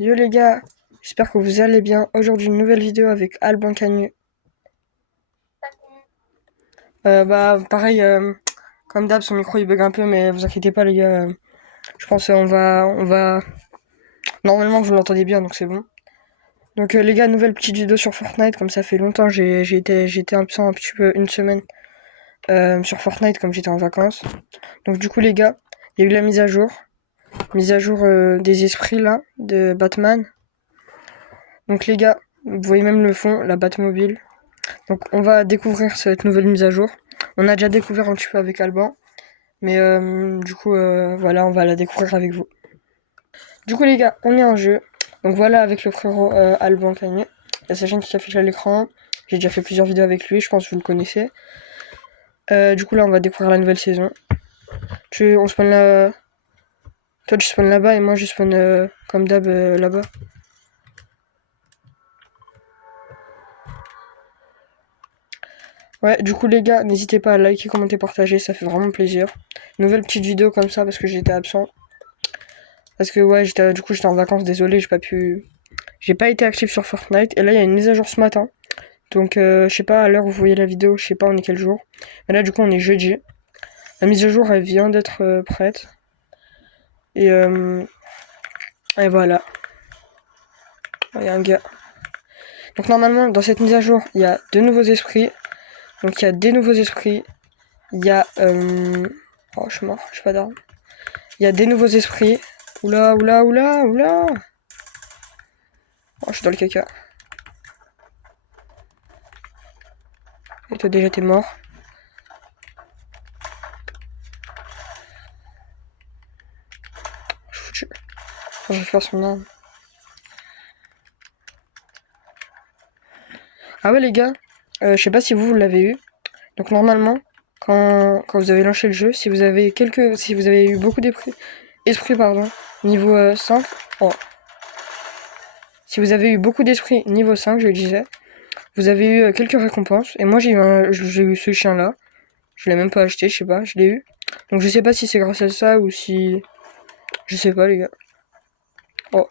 Yo les gars, j'espère que vous allez bien. Aujourd'hui une nouvelle vidéo avec Alban Canu. Pareil, comme d'hab son micro il bug un peu mais vous inquiétez pas les gars. Je pense on va normalement vous l'entendez bien donc c'est bon. Donc les gars, nouvelle petite vidéo sur Fortnite, comme ça fait longtemps j'étais absent un petit peu une semaine sur Fortnite comme j'étais en vacances. Donc du coup les gars, il y a eu la mise à jour des esprits là de Batman. Donc les gars, vous voyez même le fond, la Batmobile. Donc on va découvrir cette nouvelle mise à jour. On a déjà découvert un petit peu avec Alban, mais voilà, on va la découvrir avec vous. Du coup les gars, on est en jeu. Donc voilà, avec le frérot Alban Cagné. Il y a sa chaîne qui s'affiche à l'écran. J'ai déjà fait plusieurs vidéos avec lui, je pense que vous le connaissez. Du coup là, on va découvrir la nouvelle saison. On spawn là. Toi tu spawn là-bas et moi je spawn comme d'hab là-bas. Ouais, du coup les gars, n'hésitez pas à liker, commenter, partager, ça fait vraiment plaisir. Nouvelle petite vidéo comme ça parce que j'étais absent. Parce que ouais, j'étais en vacances, désolé, j'ai pas été actif sur Fortnite. Et là, il y a une mise à jour ce matin. Donc, je sais pas, à l'heure où vous voyez la vidéo, je sais pas on est quel jour. Mais là, du coup, on est jeudi. La mise à jour, elle vient d'être prête. Et, euh, et voilà. Il y a un gars. Donc, normalement, dans cette mise à jour, il y a deux nouveaux esprits. Donc, il y a des nouveaux esprits. Il y a... Oh, je suis mort, j'ai pas d'arme. Il y a des nouveaux esprits. Oula, oula, oula, oula. Oh, je suis dans le caca. Et toi, déjà, t'es mort. Je suis foutu. Je vais faire son arme. Ah ouais les gars, je sais pas si vous l'avez eu. Donc normalement, quand vous avez lancé le jeu, si vous avez eu beaucoup d'esprit pardon, niveau 5, oh. Si vous avez eu beaucoup d'esprit niveau 5, je le disais, vous avez eu quelques récompenses. Et moi j'ai eu ce chien là. Je l'ai même pas acheté, je sais pas, je l'ai eu. Donc je sais pas si c'est grâce à ça ou si... Je sais pas les gars. Oh.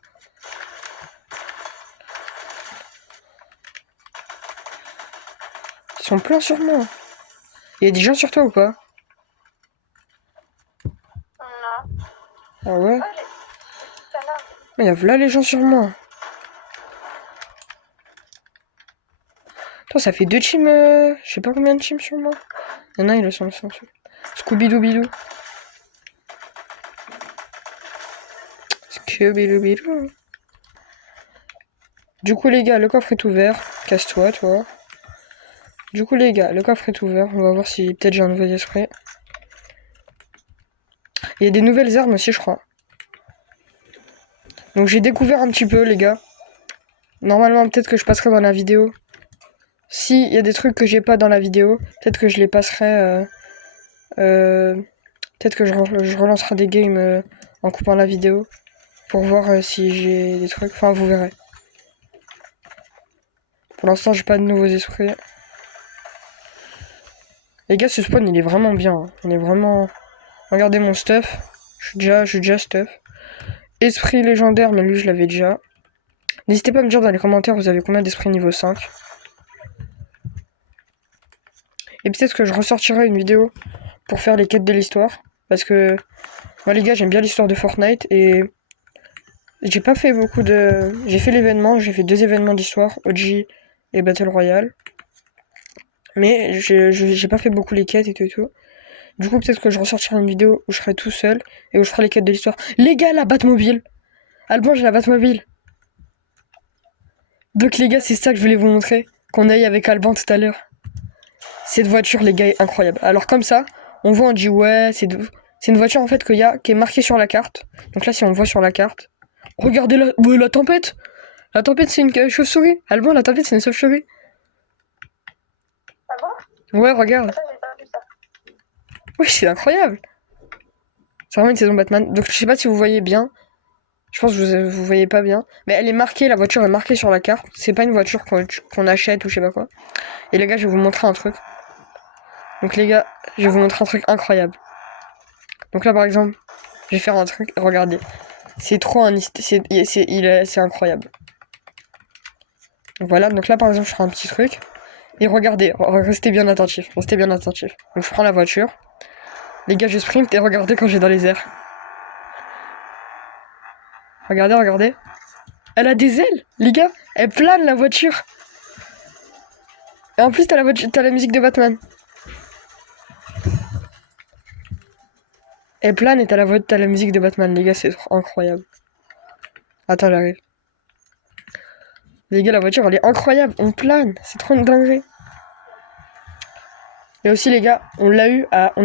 Ils sont pleins sur moi. Il y a des gens sur toi ou pas? Non. Ah ouais? Oh, Mais y a là les gens sur moi. Attends, ça fait deux teams, je sais pas combien de teams sur moi. Il y en a, il est sur le sens. Scooby-Doo-Bidou. Scooby-Doo-Bidou. Du coup, les gars, le coffre est ouvert. Casse-toi, toi. Du coup, les gars, le coffre est ouvert. On va voir si peut-être j'ai un nouvel esprit. Il y a des nouvelles armes aussi, je crois. Donc, j'ai découvert un petit peu, les gars. Normalement, peut-être que je passerai dans la vidéo. Si il y a des trucs que j'ai pas dans la vidéo, peut-être que je les passerai. Peut-être que je relancerai des games en coupant la vidéo. Pour voir si j'ai des trucs. Enfin, vous verrez. Pour l'instant, j'ai pas de nouveaux esprits. Les gars, ce spawn, il est vraiment bien. Hein. On est vraiment... Regardez mon stuff. Je suis déjà stuff. Esprit légendaire, mais lui, je l'avais déjà. N'hésitez pas à me dire dans les commentaires, vous avez combien d'esprits niveau 5. Et peut-être que je ressortirai une vidéo pour faire les quêtes de l'histoire. Parce que, moi, les gars, j'aime bien l'histoire de Fortnite. Et j'ai pas fait beaucoup de... J'ai fait l'événement, j'ai fait 2 événements d'histoire, OG et Battle Royale. Mais j'ai pas fait beaucoup les quêtes et tout et tout. Du coup, peut-être que je ressortirai une vidéo où je serai tout seul et où je ferai les quêtes de l'histoire. Les gars, la Batmobile! Alban, j'ai la Batmobile! Donc, les gars, c'est ça que je voulais vous montrer. Qu'on aille avec Alban tout à l'heure. Cette voiture, les gars, est incroyable. Alors, comme ça, on voit, on dit ouais, c'est une voiture en fait qui est marquée sur la carte. Donc là, si on le voit sur la carte. Regardez la tempête! La tempête, c'est une chauve-souris. Alban, la tempête, c'est une chauve-souris. Ah bon? Ouais, regarde. Ça, j'ai pas vu ça. Oui, c'est incroyable. C'est vraiment une saison Batman. Donc, je sais pas si vous voyez bien. Je pense que vous voyez pas bien. Mais elle est marquée, la voiture est marquée sur la carte. C'est pas une voiture qu'on achète ou je sais pas quoi. Et les gars, je vais vous montrer un truc. Donc les gars, je vais vous montrer un truc incroyable. Donc là, par exemple, je vais faire un truc. Regardez. C'est trop c'est incroyable. Donc voilà, donc là par exemple je ferai un petit truc. Et regardez, restez bien attentifs, restez bien attentifs. Donc je prends la voiture. Les gars, je sprint et regardez quand j'ai dans les airs. Regardez, regardez. Elle a des ailes, les gars. Elle plane la voiture. Et en plus t'as la musique de Batman. Elle plane et t'as la musique de Batman, les gars, c'est incroyable. Attends, j'arrive. Les gars, la voiture, elle est incroyable. On plane. C'est trop une dinguerie. Et aussi, les gars, on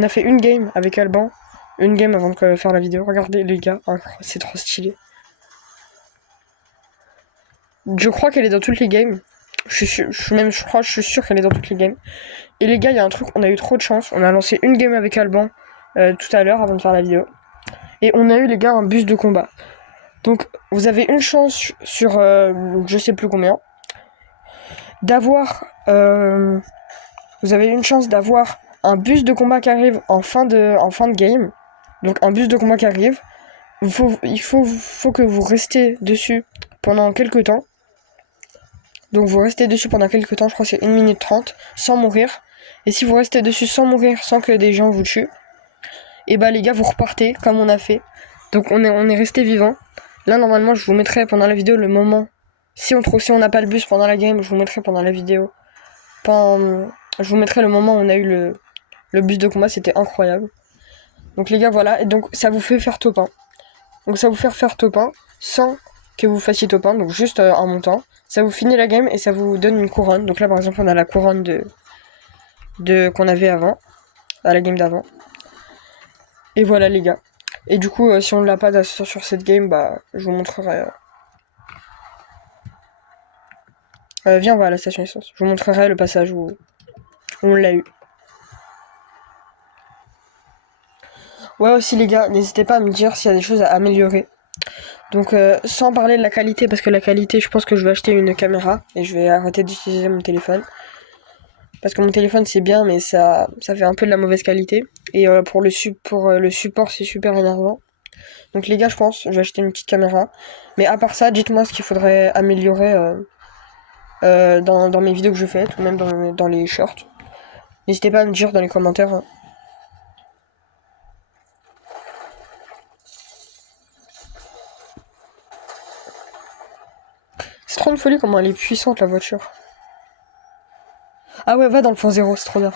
a fait une game avec Alban. Une game avant de faire la vidéo. Regardez, les gars. C'est trop stylé. Je crois qu'elle est dans toutes les games. Je suis sûr qu'elle est dans toutes les games. Et les gars, il y a un truc, on a eu trop de chance. On a lancé une game avec Alban tout à l'heure avant de faire la vidéo. Et on a eu, les gars, un bus de combat. Donc, vous avez une chance sur je sais plus combien d'avoir. Vous avez une chance d'avoir un bus de combat qui arrive en fin de game. Donc, un bus de combat qui arrive. Il faut que vous restiez dessus pendant quelques temps. Donc, vous restez dessus pendant quelques temps. Je crois que c'est 1 minute 30 sans mourir. Et si vous restez dessus sans mourir, sans que des gens vous tuent, et bah, les gars, vous repartez comme on a fait. Donc, on est resté vivant. Là, normalement, je vous mettrai pendant la vidéo le moment. Si on n'a pas le bus pendant la game, je vous mettrai pendant la vidéo. Je vous mettrai le moment où on a eu le bus de combat, c'était incroyable. Donc les gars, voilà. Et donc, ça vous fait faire top 1. Donc, ça vous fait faire top 1 sans que vous fassiez top 1. Donc, juste en montant. Ça vous finit la game et ça vous donne une couronne. Donc là, par exemple, on a la couronne qu'on avait avant. À la game d'avant. Et voilà, les gars. Et du coup, si on ne l'a pas sur cette game, bah, je vous montrerai. Viens, on va à la station essence. Je vous montrerai le passage où on l'a eu. Ouais, aussi, les gars, n'hésitez pas à me dire s'il y a des choses à améliorer. Donc, sans parler de la qualité, parce que la qualité, je pense que je vais acheter une caméra et je vais arrêter d'utiliser mon téléphone. Parce que mon téléphone, c'est bien, mais ça fait un peu de la mauvaise qualité. Et pour le support, c'est super énervant. Donc, les gars, je pense, je vais acheter une petite caméra. Mais à part ça, dites-moi ce qu'il faudrait améliorer dans mes vidéos que je fais, ou même dans les shorts. N'hésitez pas à me dire dans les commentaires. Hein. C'est trop une folie comment elle est puissante la voiture. Ah ouais, va dans le point zéro, c'est trop bien.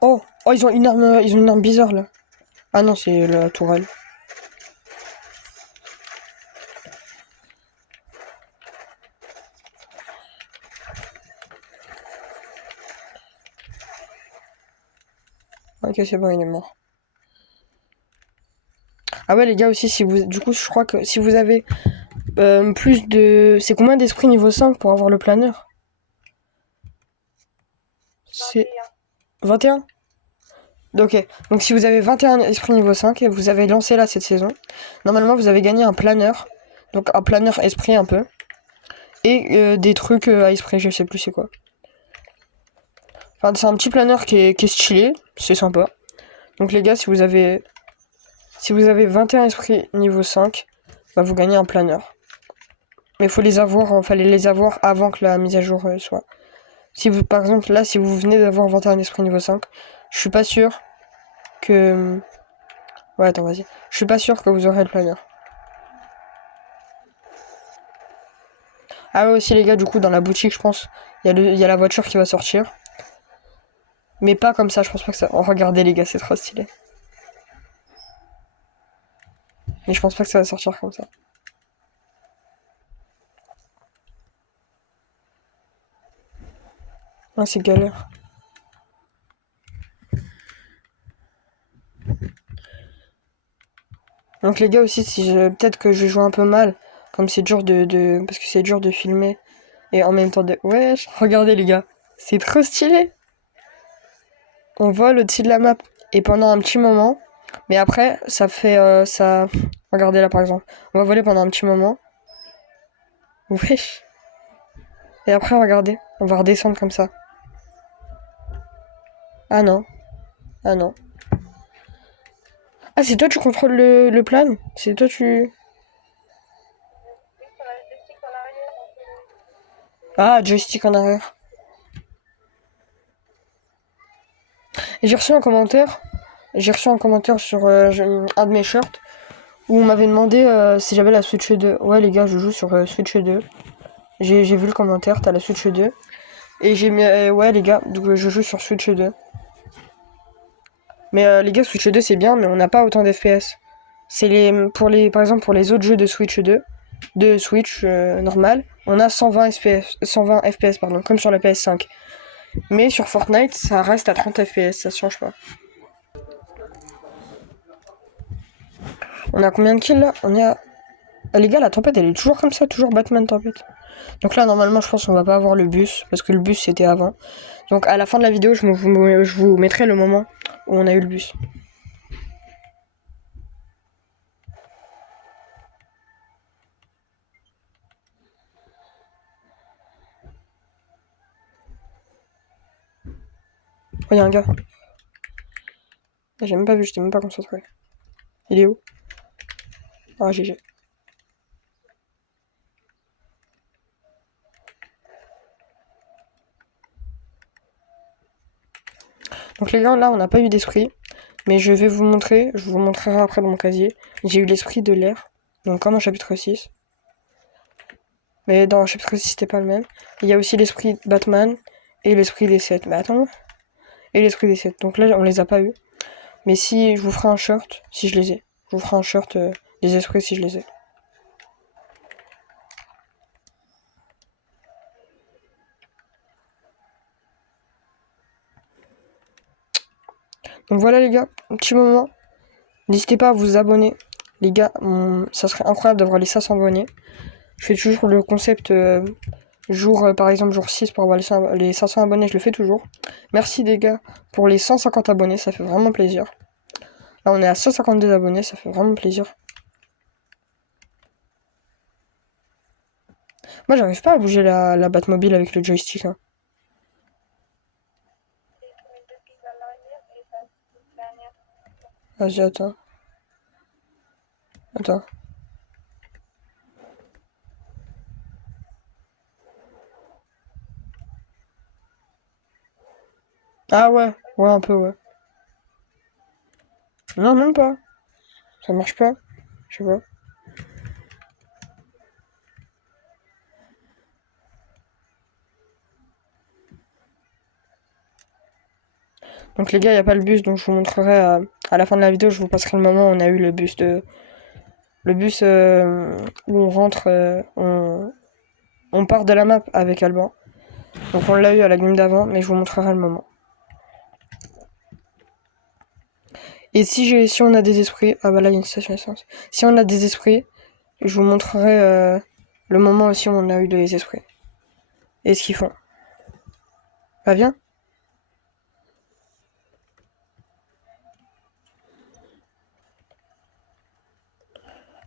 Oh, ils ont une arme bizarre là. Ah non, c'est la tourelle. Ok, c'est bon, il est mort. Ah ouais, les gars, aussi, du coup, je crois que si vous avez plus de... C'est combien d'esprit niveau 5 pour avoir le planeur? C'est 21. Ok, donc si vous avez 21 esprits niveau 5 et vous avez lancé là cette saison, normalement vous avez gagné un planeur. Donc un planeur esprit un peu. Et des trucs à esprit, je sais plus c'est quoi. Enfin, c'est un petit planeur qui est stylé, c'est sympa. Donc les gars, si vous avez 21 esprits niveau 5, bah vous gagnez un planeur. Mais fallait les avoir avant que la mise à jour soit. Si vous, par exemple, là, si vous venez d'avoir 21 esprits niveau 5, je suis pas sûr que... Ouais, attends, vas-y. Je suis pas sûr que vous aurez le planeur. Ah ouais, aussi les gars, du coup, dans la boutique, je pense, il y a la voiture qui va sortir. Mais pas comme ça, je pense pas que ça... Oh, regardez les gars, c'est trop stylé. Mais je pense pas que ça va sortir comme ça. Ah, c'est galère. Donc les gars aussi, peut-être que je joue un peu mal, comme c'est dur parce que c'est dur de filmer et en même temps de... Wesh, regardez les gars, c'est trop stylé. On vole au-dessus de la map et pendant un petit moment, mais après ça fait ça. Regardez là par exemple, on va voler pendant un petit moment. Wesh. Et après regardez, on va redescendre comme ça. Ah non, ah non. Ah, c'est toi tu contrôles le plan? C'est toi tu... Oui, sur la joystick en arrière, on peut... Ah, joystick en arrière. Et j'ai reçu un commentaire. J'ai reçu un commentaire sur un de mes shirts où on m'avait demandé si j'avais la Switch 2. Ouais, les gars, je joue sur Switch 2. J'ai vu le commentaire, t'as la Switch 2. Et j'ai mis, ouais, les gars, donc je joue sur Switch 2. Mais les gars, Switch 2 c'est bien, mais on n'a pas autant d'FPS. C'est par exemple, pour les autres jeux de Switch 2, de Switch normal, on a 120 FPS, pardon, comme sur la PS5. Mais sur Fortnite, ça reste à 30 FPS, ça change pas. On a combien de kills là? On est à... Ah, les gars, la tempête, elle est toujours comme ça, toujours Batman tempête. Donc là, normalement, je pense qu'on va pas avoir le bus, parce que le bus, c'était avant. Donc à la fin de la vidéo, je vous mettrai le moment où on a eu le bus. Oh, y a un gars. Ah, j'ai même pas vu, j'étais même pas concentré. Il est où? Ah, GG. Donc les gars, là, on n'a pas eu d'esprit. Mais je vais vous montrer, je vous montrerai après dans mon casier. J'ai eu l'esprit de l'air. Donc comme en chapitre 6. Mais dans le chapitre 6, c'était pas le même. Il y a aussi l'esprit Batman et l'esprit des 7. Mais attends. Et l'esprit des 7. Donc là, on les a pas eu. Mais si je vous ferai un shirt, si je les ai. Je vous ferai un shirt des esprits si je les ai. Donc voilà les gars, un petit moment. N'hésitez pas à vous abonner. Les gars, ça serait incroyable d'avoir les 500 abonnés. Je fais toujours le concept par exemple jour 6 pour avoir les 500 abonnés, je le fais toujours. Merci les gars pour les 150 abonnés, ça fait vraiment plaisir. Là on est à 152 abonnés, ça fait vraiment plaisir. Moi j'arrive pas à bouger la Batmobile avec le joystick. Hein. Et tu mets deux pieds à l'arrière et ça se dernière. Vas-y, attends. Attends. Ah ouais, ouais un peu ouais. Non même pas. Ça marche pas. Je sais pas. Donc les gars, il n'y a pas le bus, donc je vous montrerai à la fin de la vidéo, je vous passerai le moment où on a eu le bus où on rentre, on part de la map avec Alban. Donc on l'a eu à la game d'avant, mais je vous montrerai le moment. Et si on a des esprits, ah bah là il y a une station essence. Si on a des esprits, je vous montrerai le moment aussi où on a eu des esprits. Et ce qu'ils font. Bah viens.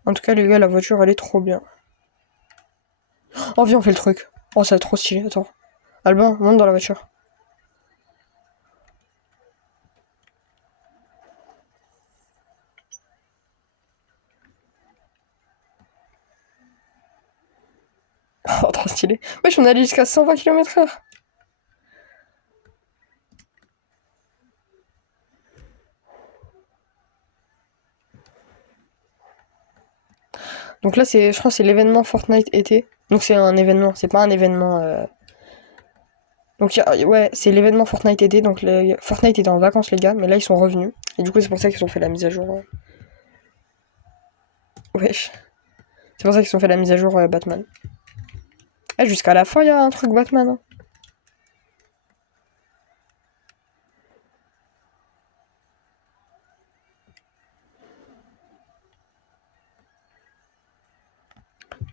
En tout cas les gars, la voiture elle est trop bien. Oh viens on fait le truc. Oh ça va être trop stylé, attends. Alban, monte dans la voiture. Oh trop stylé. Wesh on est allé jusqu'à 120 km/h. Donc là, je crois que c'est l'événement Fortnite été. Donc c'est un événement, c'est pas un événement. Donc ouais, c'est l'événement Fortnite été. Donc Fortnite était en vacances, les gars, mais là ils sont revenus. Et du coup, c'est pour ça qu'ils ont fait la mise à jour. Wesh. C'est pour ça qu'ils ont fait la mise à jour Batman. Ah, jusqu'à la fin, il y a un truc Batman. Hein.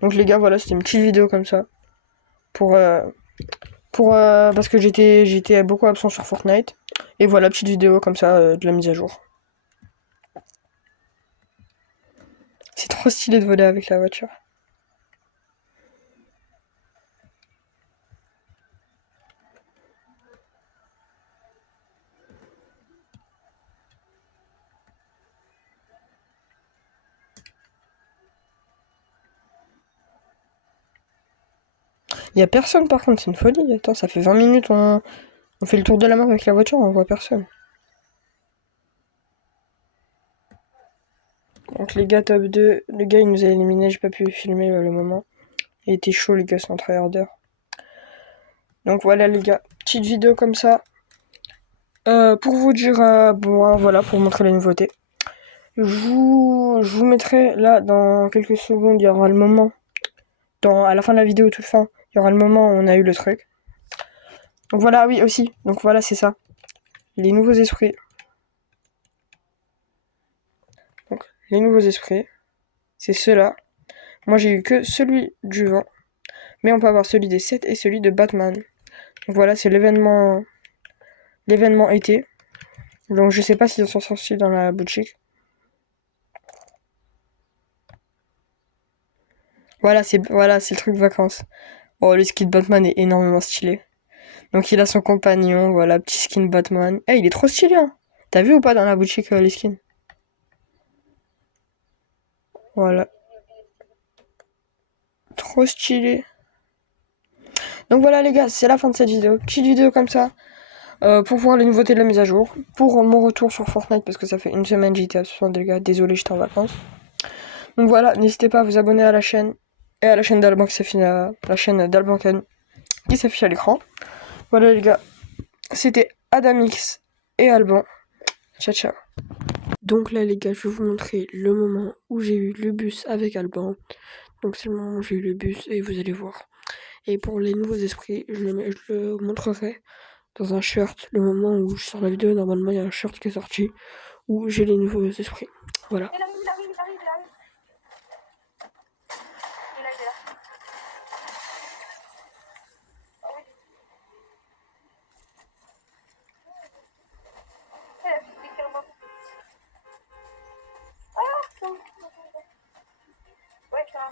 Donc les gars, voilà, c'était une petite vidéo comme ça. Pour, euh, parce que j'étais beaucoup absent sur Fortnite. Et voilà, petite vidéo comme ça de la mise à jour. C'est trop stylé de voler avec la voiture. Il y a personne par contre, c'est une folie. Attends, ça fait 20 minutes, on fait le tour de la map avec la voiture, on voit personne. Donc les gars top 2, le gars il nous a éliminé, j'ai pas pu filmer le moment. Il était chaud les gars, c'est un tryharder. Donc voilà les gars, petite vidéo comme ça. Pour vous dire, bon voilà, pour vous montrer la nouveauté. Je vous mettrai là dans quelques secondes, il y aura le moment. À la fin de la vidéo, toute fin, il y aura le moment où on a eu le truc. Donc voilà, oui aussi. Donc voilà, c'est ça. Les nouveaux esprits. Donc les nouveaux esprits, c'est ceux-là. Moi j'ai eu que celui du vent. Mais on peut avoir celui des 7 et celui de Batman. Donc voilà, c'est l'événement été. Donc je sais pas s'ils sont sortis dans la boutique. Voilà, c'est le truc vacances. Oh, le skin de Batman est énormément stylé. Donc il a son compagnon, voilà, petit skin Batman. Eh, il est trop stylé, hein. T'as vu ou pas dans la boutique les skins? Voilà, trop stylé. Donc voilà les gars, c'est la fin de cette vidéo. Petite vidéo comme ça. Pour voir les nouveautés de la mise à jour. Pour mon retour sur Fortnite, parce que ça fait une semaine j'étais absent les gars. Désolé, j'étais en vacances. Donc voilà, n'hésitez pas à vous abonner à la chaîne. Et à la chaîne d'Alban qui s'affiche la chaîne d'Alban qui s'affiche à l'écran. Voilà les gars. C'était Adamix et Alban. Ciao ciao. Donc là les gars, je vais vous montrer le moment où j'ai eu le bus avec Alban. Donc c'est le moment où j'ai eu le bus et vous allez voir. Et pour les nouveaux esprits, je le montrerai dans un shirt. Le moment où je sors la vidéo, normalement il y a un shirt qui est sorti où j'ai les nouveaux esprits. Voilà. Il arrive, il arrive, il arrive, il arrive. Il est là. Ah oui. La petite carbo. Ah, non. Ouais, ça.